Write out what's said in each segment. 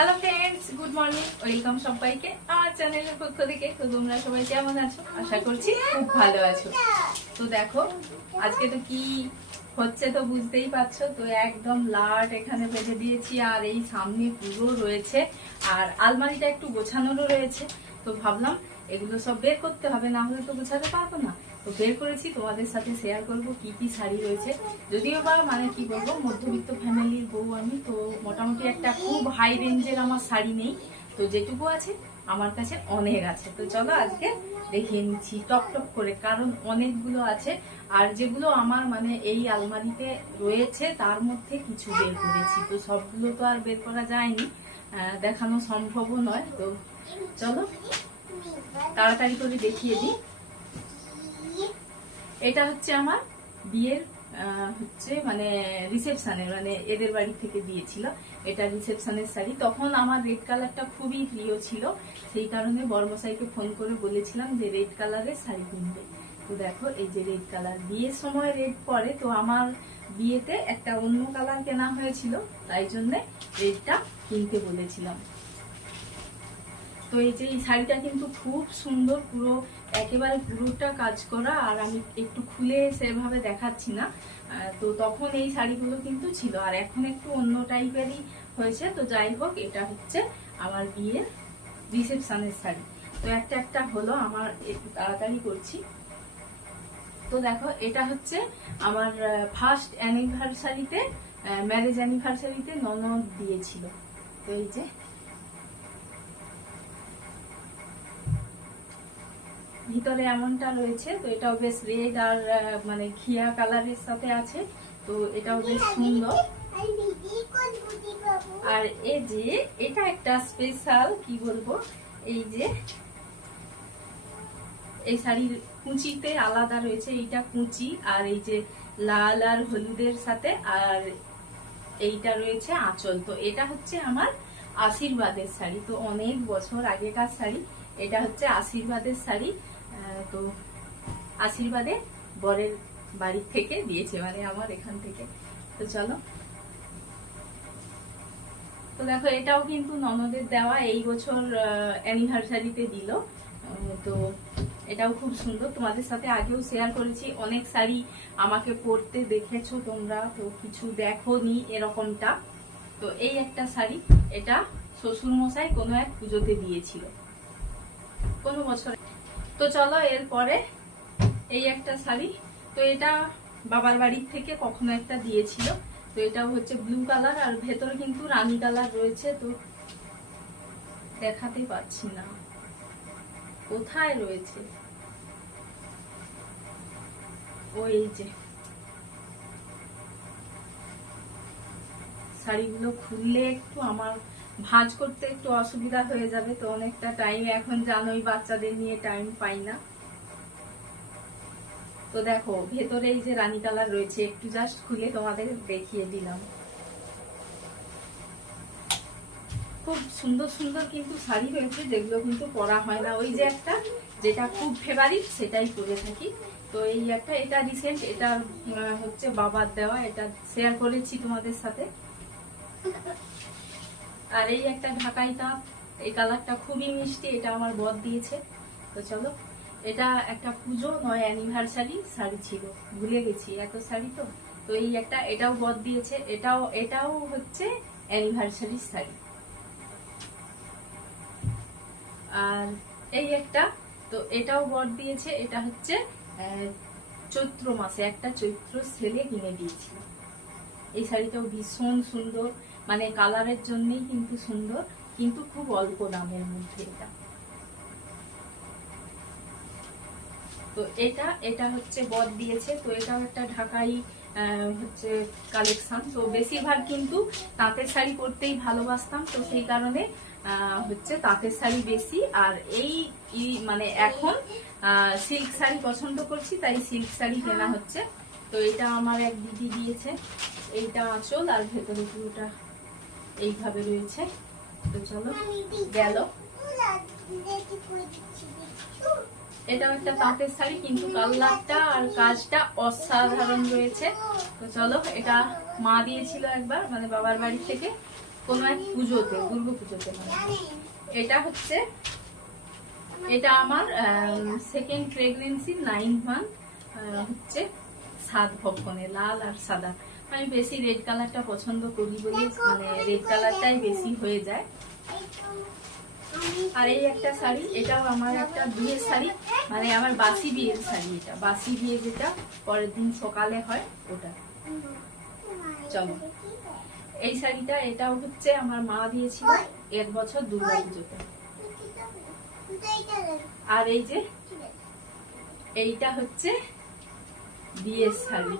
Hello friends good morning welcome সবাইকে আমার চ্যানেলের পক্ষ থেকে। তো তোমরা সবাই কেমন আছো? আশা করছি খুব ভালো আছো। তো দেখো, আজকে তো কি হচ্ছে তো বুঝতেই পারছ? তো একদম লাট এখানে বেঁধে দিয়েছি আর এই সামনে পুরো রয়েছে আর আলমারিটা একটু গোছানোরও রয়েছে। তো ভাবলাম এগুলো সব বের করতে হবে, না হলে তো গোছাতে পারব না। তো বের করেছি, তোমাদের সাথে শেয়ার করব কি কি শাড়ি রয়েছে। যদিও বা মানে কি বলব, মধ্যবিত্ত ফ্যামিলির বউ আমি, তো মোটামুটি একটা খুব হাই রেঞ্জের আমার শাড়ি নেই। তো যেটুকু আছে, আমার কাছে অনেক আছে। তো চলো আজকে দেখিয়ে নিচ্ছি টপ টপ করে, কারণ অনেকগুলো আছে। আর যেগুলো আমার মানে এই আলমারিতে রয়েছে, তার মধ্যে কিছু বের করেছি। তো সবগুলো তো আর বের করা যায়নি দেখানো সম্ভবও নয়। তো চলো, তাড়াতাড়ি করে দেখিয়ে দিই। এটা হচ্ছে আমার বিয়ের হচ্ছে মানে রিসেপশনের মানে এদের বাড়ি থেকে দিয়েছিল। এটা রিসেপশনের শাড়ি। তখন আমার রেড কালারটা খুবই প্রিয় ছিল। সেই কারণে বর্মশাইকে ফোন করে বলেছিলাম যে রেড কালারের শাড়ি কিনবে। তো দেখো, এই যে রেড কালার বিয়ের সময় রেড পরে, তো আমার বিয়েতে একটা অন্য কালার কেনা হয়েছিল। তাই জন্যে রেডটা কিনতে বলেছিলাম। তো এই যে এই শাড়িটা কিন্তু খুব সুন্দর, পুরো একেবারে পুরোটা কাজ করা, আর আমি একটু খুলে সেভাবে দেখাচ্ছি না। তো তখন এই শাড়িগুলো কিন্তু ছিল। আর এখন একটু অন্য টাইপেরই হয়েছে। তো যাই হোক, এটা হচ্ছে আমার বিয়ের রিসেপশানের শাড়ি। তো একটা একটা হলো, আমার একটু তাড়াতাড়ি করছি। তো দেখো, এটা হচ্ছে আমার ফার্স্ট অ্যানিভার্সারিতে ম্যারেজ অ্যানিভার্সারিতে ননদ দিয়েছিল। তো এই যে ভিতরে এমনটা রয়েছে, তো এটাও বেশ রেড আর মানে ঘিয়া কালারের সাথে আছে, তো এটাও বেশ সুন্দর। আর এই যে, এটা একটা স্পেশাল কি বলব, এই যে, এই শাড়ির কুচিতে আলাদা রয়েছে এইটা কুচি, আর এই যে লাল আর হলুদের সাথে, আর এইটা রয়েছে আঁচল। তো এটা হচ্ছে আমার আশীর্বাদের শাড়ি। তো অনেক বছর আগেকার শাড়ি, এটা হচ্ছে আশীর্বাদের শাড়ি। তো আশীর্বাদে বরের বাড়ি থেকে দিয়েছে মানে আমার এখান থেকে। তো চলো। তো দেখো, এটাও কিন্তু ননদের দেওয়া, এই বছর অ্যানিভার্সারিতে দিল। তো এটাও খুব সুন্দর। তোমাদের সাথে আগেও শেয়ার করেছি, অনেক শাড়ি আমাকে পরতে দেখেছ তোমরা, তো কিছু দেখোনি এরকমটা। তো এই একটা শাড়ি, এটা শ্বশুর মশাই কোনো এক পুজোতে দিয়েছিল। কোনো বছর তো চলো, এরপরে এই একটা শাড়ি। তো এটা বাবার বাড়ির থেকে কখনো একটা দিয়েছিল। তো এটাও হচ্ছে ব্লু কালার আর ভেতরে কিন্তু রানী কালার রয়েছে, তো দেখাতে পাচ্ছি না। কোথায় রয়েছে? ওই যে। শাড়িগুলো খুললে একটু আমার ভাঁজ করতে একটু অসুবিধা হয়ে যাবে, তো অনেকটা টাইম এখন জানোই বাচ্চাদের নিয়ে টাইম পাই না। তো দেখো, ভেতরে এই যে রানী কালার রয়েছে, একটু জাস্ট খুলে তোমাদের দেখিয়ে দিলাম। খুব সুন্দর সুন্দর কিন্তু শাড়ি রয়েছে যেগুলো কিন্তু পরা হয় না। ওই যে একটা, যেটা খুব ফেভারিট সেটাই পরে থাকি। তো এই একটা, এটা রিসেন্ট এটা হচ্ছে বাবার দেওয়া, এটা শেয়ার করেছি তোমাদের সাথে। আর এই একটা ঢাকাই তাপ এই কালারটা খুবই মিষ্টি, এটা আমার বদ দিয়েছে। তো চলো, এটা একটা পুজো, নয় অ্যানিভার্সারি শাড়ি ছিল। ভুলে গেছি, এত শাড়ি তো। তো এই একটা এটাও বদ দিয়েছে, এটাও এটাও হচ্ছে অ্যানিভার্সারি শাড়ি। আর এই একটা, তো এটাও বর দিয়েছে, এটা হচ্ছে চৈত্র মাসে একটা চৈত্র সেলে কিনে দিয়েছিল। এই শাড়িটাও ভীষণ সুন্দর মানে কালারের জন্যই কিন্তু সুন্দর, কিন্তু খুব অল্প দামের মধ্যে এটা। তো এটা এটা হচ্ছে বদ দিয়েছে, তো এটাও একটা ঢাকাই হচ্ছে কালেকশন তো বেশিরভাগ কিন্তু তাঁতের শাড়ি পরতেই ভালোবাসতাম, তো সেই কারণে হচ্ছে তাঁতের শাড়ি বেশি। আর এই মানে এখন সিল্ক শাড়ি পছন্দ করছি, তাই সিল্ক শাড়ি কেনা হচ্ছে। তো এটা আমার এক দিদি দিয়েছে, এইটা আঁচল আর ভেতরে পুরোটা এইভাবে রয়েছে। তো চলো, গেল। এটাও একটা তাঁতের শাড়ি, কিন্তু কালারটা আর কাজটা অসাধারণ রয়েছে। তো চলো, এটা মা দিয়েছিল একবার মানে বাবার বাড়ি থেকে, কোনো এক পুজোতে, দুর্গা পুজোতে। এটা হচ্ছে, এটা আমার সেকেন্ড প্রেগনেন্সি নাইন মান্থ হচ্ছে সাত ভক্ষণে লাল আর সাদা। আমি বেশি রেড কালারটা পছন্দ করি বলে মানে রেড কালারটাই বেশি হয়ে যায়। আর এই একটা শাড়ি এটাও আমার একটা বিয়ের শাড়ি মানে আমার বাসি বিয়ের শাড়ি এটা। বাসি বিয়ে যেটা পরের দিন সকালে হয় ওটা। চলো। এই শাড়িটা এটাও হচ্ছে আমার মা দিয়েছিল এক বছর দুর্গা পুজোতে আর এই যে এইটা হচ্ছে বিয়ের শাড়ি।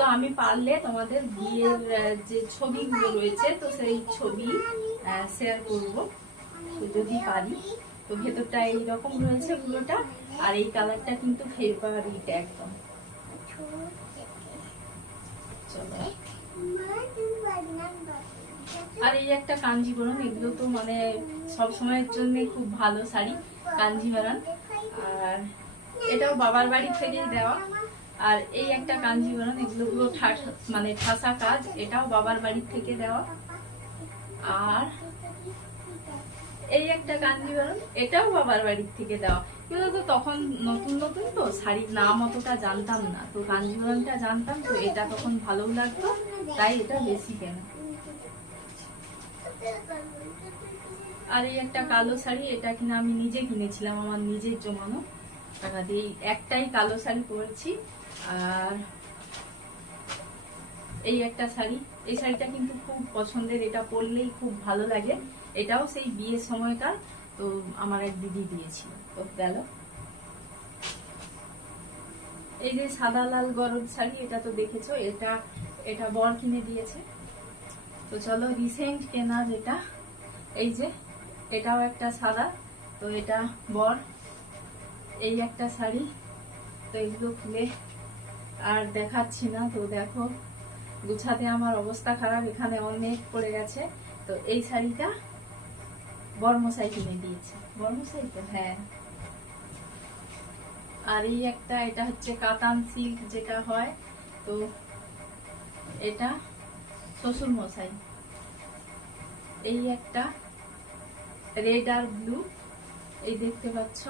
তো আমি পারলে তোমাদের বিয়ের যে ছবিগুলো রয়েছে, তো সেই ছবি শেয়ার করব। যদি পারি। তো ভেতরটা এইরকম রয়েছে পুরোটা আর এই কালারটা কিন্তু ফেভারিট একদম। আর এই একটা কাঞ্জিবরম এগুলো তো মানে সব সময়ের জন্য খুব ভালো শাড়ি কাঞ্জিবরম আর এটাও বাবার বাড়ি থেকেই দেওয়া। আর এই একটা কাঞ্জিবরম এগুলো পুরো মানে ঠাসা কাজ, এটাও বাবার বাড়ি থেকে দেওয়া। আর এই একটা কাঞ্জিবরম এটাও বাবার বাড়ির থেকে দেওয়া। তখন নতুন নতুন তো, শাড়ির নাম অতটা জানতাম না। তো কাঞ্জিবরমটা জানতাম, তো এটা তখন ভালো লাগতো, তাই এটা বেশি কেনা। আর এই একটা কালো শাড়ি, এটা কিনা আমি নিজে কিনেছিলাম, আমার নিজের জমানো। এই একটাই কালো শাড়ি পরেছি, আর এই একটা শাড়ি। এই শাড়িটা কিন্তু খুব পছন্দের, এটা পরলেই খুব ভালো লাগে। এটাও সেই বিয়ের সময়কার তো আমার এক দিদি দিয়েছিল। তো গেল। এই যে সাদা লাল গরম শাড়ি, এটা তো দেখেছ, এটা এটা বর কিনে দিয়েছে। তো চলো রিসেন্ট কেনা যেটা, এই যে, এটাও একটা সাদা, তো এটা বর এই একটা শাড়ি, তো এগুলো খুলে আর দেখাচ্ছি না, তো দেখো, গুছাতে আমার অবস্থা খারাপ, এখানে অনেক পড়ে গেছে, তো এই শাড়িটা বর্মশাই কিনে দিয়েছে। বর্মশাই তো? হ্যাঁ। আর এই একটা, এটা হচ্ছে কাতান সিল্ক যেটা হয়, তো এটা শ্বশুর মশাই এই একটা রেড আর ব্লু, এই দেখতে পাচ্ছ?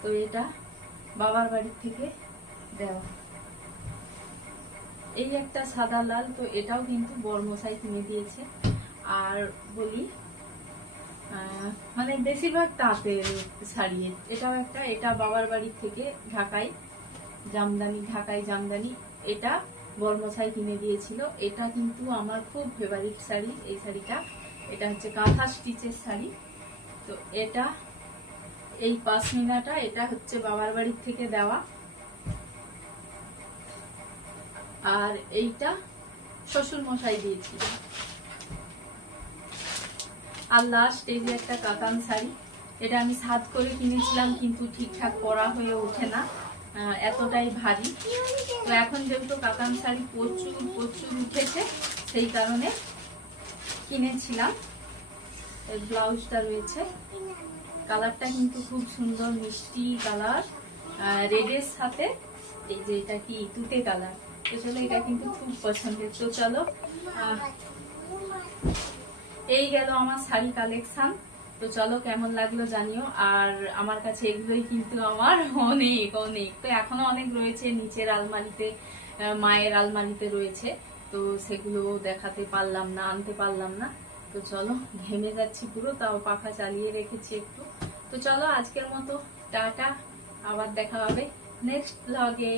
তো এটা বাবার বাড়ির থেকে দেওয়া। এই একটা সাদা লাল, তো এটাও কিন্তু বর্মশাই কিনে দিয়েছে। আর বলি মানে বেশিরভাগ তাঁতের শাড়ি। এটাও একটা, এটা বাবার বাড়ির থেকে ঢাকায়, জামদানি ঢাকায় জামদানি। এটা বর্মশাই কিনে দিয়েছিল। এটা কিন্তু আমার খুব ফেভারিট শাড়ি, এই শাড়িটা। এটা হচ্ছে কাঁথা স্টিচের শাড়ি। তো এটা এই পাশমিনাটা এটা হচ্ছে বাবার বাড়ির থেকে দেওয়া। আর এইটা শ্বশুর মশাই দিয়েছিল। আর লাস্ট এই যে একটা কাতান শাড়ি, এটা আমি সাত করে কিনেছিলাম, কিন্তু ঠিকঠাক পরা হয়ে ওঠে না। এতটাই ভারী। তো এখন যেহেতু কাতান শাড়ি প্রচুর প্রচুর উঠেছে, সেই কারণে কিনেছিলাম। ব্লাউজটা রয়েছে। কালারটা কিন্তু খুব সুন্দর মিষ্টি কালার। রেডের সাথে এই যে এটা কি তুতে কালার। তো চলো এটা কিন্তু খুব পছন্দের। তো চলো এই গেল আমার শাড়ি কালেকশন তো চলো কেমন লাগল জানিও। আর আমার কাছে এগুলোই কিন্তু আমার অনেক অনেক। তো এখনও অনেক রয়েছে নিচের আলমারিতে মায়ের আলমারিতে রয়েছে। তো সেগুলো দেখাতে পারলাম না, আনতে পারলাম না। তো চলো, ঘেমে যাচ্ছি পুরো, তাও পাখা চালিয়ে রেখেছি একটু। তো চলো, আজকের মতো, টাটা, আবার দেখা হবে নেক্সট ব্লগে